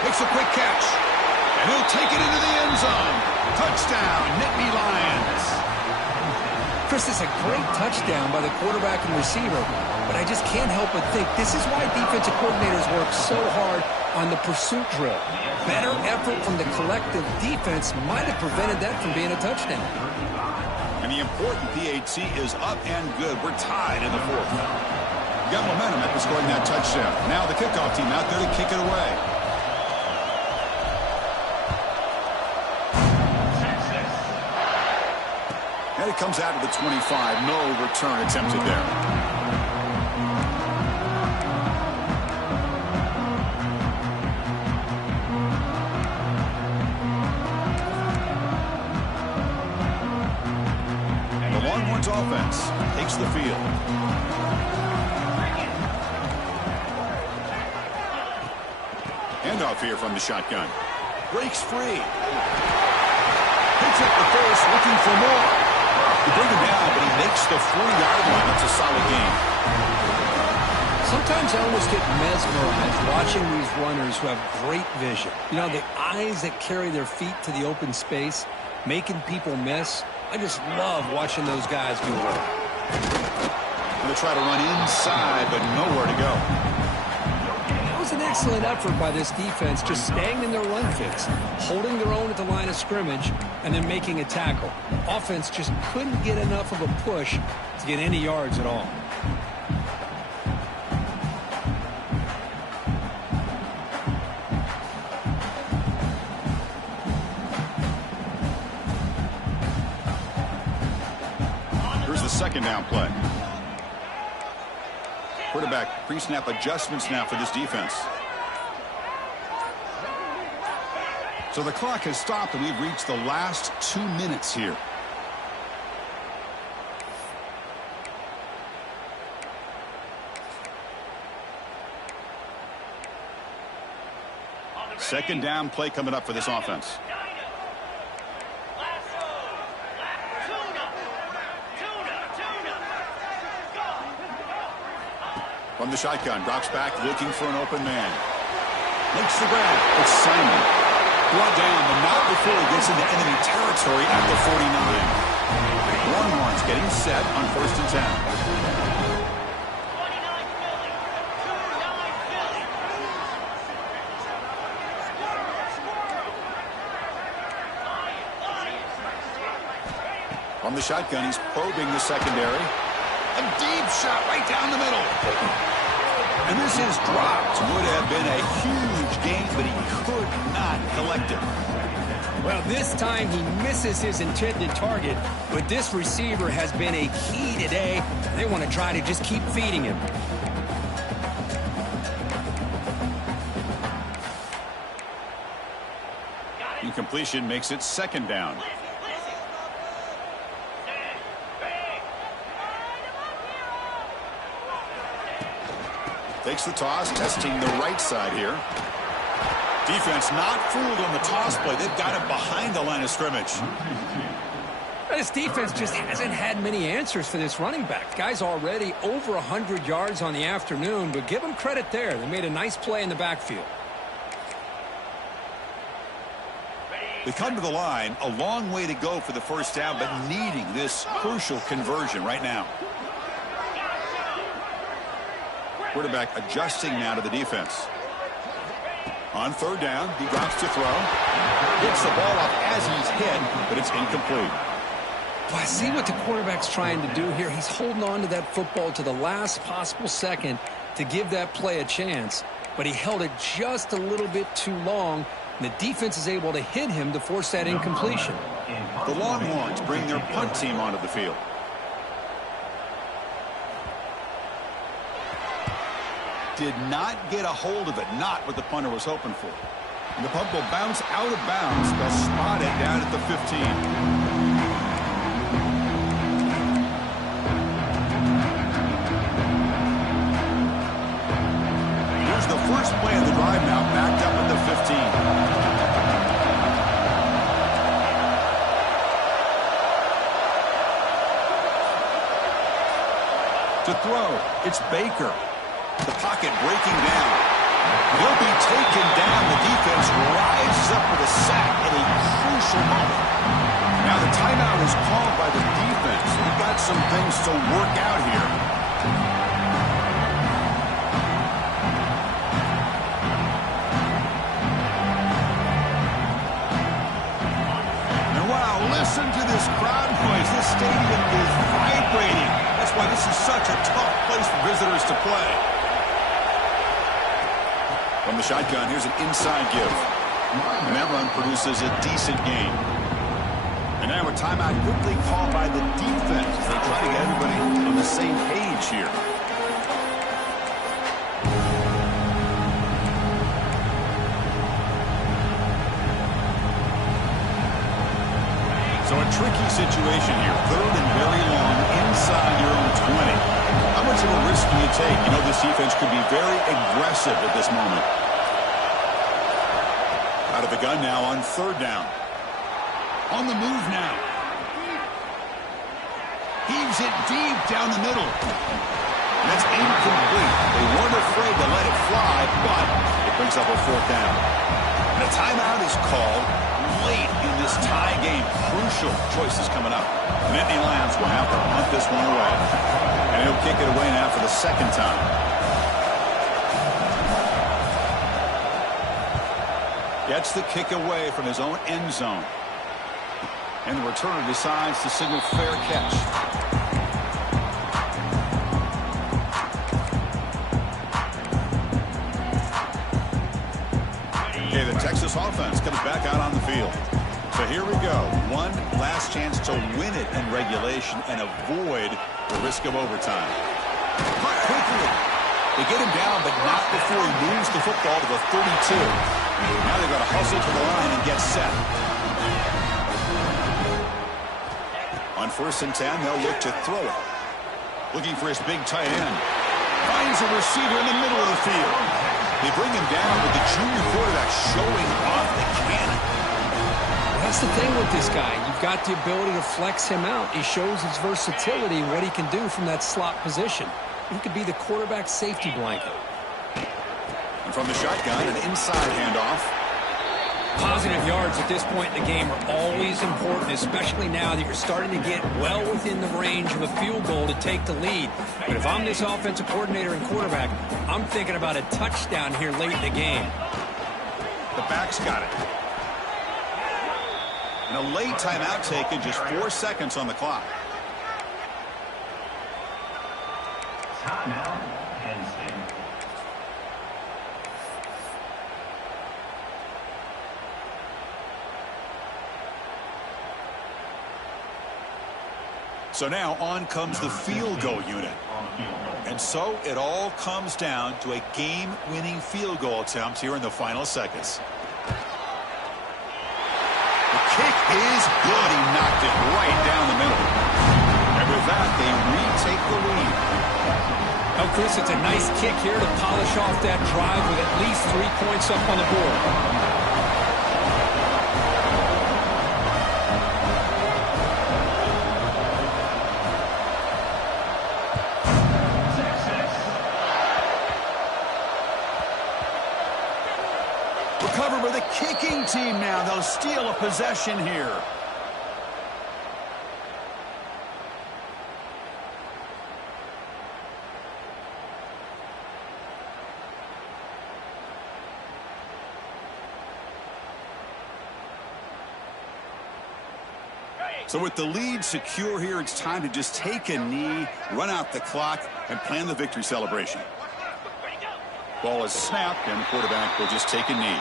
Makes a quick catch. And he'll take it into the end zone. Touchdown, Nittany Lions. Chris, it's a great touchdown by the quarterback and receiver, but I just can't help but think this is why defensive coordinators work so hard on the pursuit drill. Better effort from the collective defense might have prevented that from being a touchdown. And the important PAT is up and good. We're tied in the fourth. We got momentum after scoring that touchdown. Now the kickoff team out there to kick it away. And it comes out to the 25. No return attempted there. The Longhorns offense takes the field. Handoff here from the shotgun. Breaks free. Picks up the first, looking for more. He bring him down, but he makes the 40-yard line. It's a solid game. Sometimes I almost get mesmerized watching these runners who have great vision. You know, the eyes that carry their feet to the open space, making people miss. I just love watching those guys do work. Going to try to run inside, but nowhere to go. It was an excellent effort by this defense, just staying in their run fits, holding their own at the line of scrimmage, and then making a tackle. Offense just couldn't get enough of a push to get any yards at all. Here's the second down play. Quarterback pre-snap adjustments now for this defense. So the clock has stopped, and we've reached the last 2 minutes here. Second down play coming up for this offense. From the shotgun, drops back, looking for an open man. Makes the grab. It's Simon. Brought down, but not before he gets into enemy territory at the 49. Longhorns getting set on 1st and 10. From the shotgun, he's probing the secondary. A deep shot right down the middle. And this is dropped. Would have been a huge gain, but he could not collect it. Well, this time he misses his intended target, but this receiver has been a key today. They want to try to just keep feeding him. Incompletion makes it second down. Takes the toss, testing the right side here. Defense not fooled on the toss play. They've got it behind the line of scrimmage. This defense just hasn't had many answers for this running back. Guy's already over 100 yards on the afternoon, but give them credit there. They made a nice play in the backfield. They come to the line, a long way to go for the first down, but needing this crucial conversion right now. Quarterback adjusting now to the defense. On third down, he drops to throw. Gets the ball off as he's hit, but it's incomplete. Well, I see what the quarterback's trying to do here. He's holding on to that football to the last possible second to give that play a chance, but he held it just a little bit too long, and the defense is able to hit him to force that incompletion. The Longhorns bring their punt team onto the field. Did not get a hold of it, not what the punter was hoping for. And the punt will bounce out of bounds. They'll spot it down at the 15. Here's the first play of the drive now, backed up at the 15. To throw, it's Baker. The pocket breaking down. He'll be taken down. The defense rises up with a sack at a crucial moment. Now the timeout is called by the defense. We've got some things to work out here. And wow, listen to this crowd noise. This stadium is vibrating. That's why this is such a tough place for visitors to play. From the shotgun, here's an inside give. And that run produces a decent gain. And now a timeout quickly called by the defense. They try to get everybody on the same page here. So a tricky situation here. Third and very long inside your own 20. How much of a risk do you take? You know this defense could be very aggressive at this moment. Out of the gun now on third down. On the move now. Heaves it deep down the middle. And that's incomplete. They weren't afraid to let it fly, but it brings up a fourth down. And a timeout is called late in this tie game. Crucial choices coming up. The Nittany Lions will have to punt this one away. And he'll kick it away now for the second time. Gets the kick away from his own end zone. And the returner decides to signal fair catch. Okay, the Texas offense comes back out on the field. So here we go. One last chance to win it in regulation and avoid the risk of overtime. Cut quickly. They get him down, but not before he moves the football to the 32. Now they've got to hustle to the line and get set. On 1st and 10, they'll look to throw it. Looking for his big tight end. Finds a receiver in the middle of the field. They bring him down with the junior quarterback showing off the cannon. Well, that's the thing with this guy. You've got the ability to flex him out. He shows his versatility, what he can do from that slot position. He could be the quarterback safety blanket. And from the shotgun, an inside handoff. Positive yards at this point in the game are always important, especially now that you're starting to get well within the range of a field goal to take the lead. But if I'm this offensive coordinator and quarterback, I'm thinking about a touchdown here late in the game. The back's got it. And a late timeout taken, just 4 seconds on the clock. Timeout, Penn State. So now on comes the field goal unit. And so it all comes down to a game-winning field goal attempt here in the final seconds. The kick is good. He knocked it right down the middle. And with that, they retake the lead. Oh, Chris, it's a nice kick here to polish off that drive with at least 3 points up on the board. Recover with the kicking team now. They'll steal a possession here. So with the lead secure here, it's time to just take a knee, run out the clock, and plan the victory celebration. Ball is snapped, and the quarterback will just take a knee.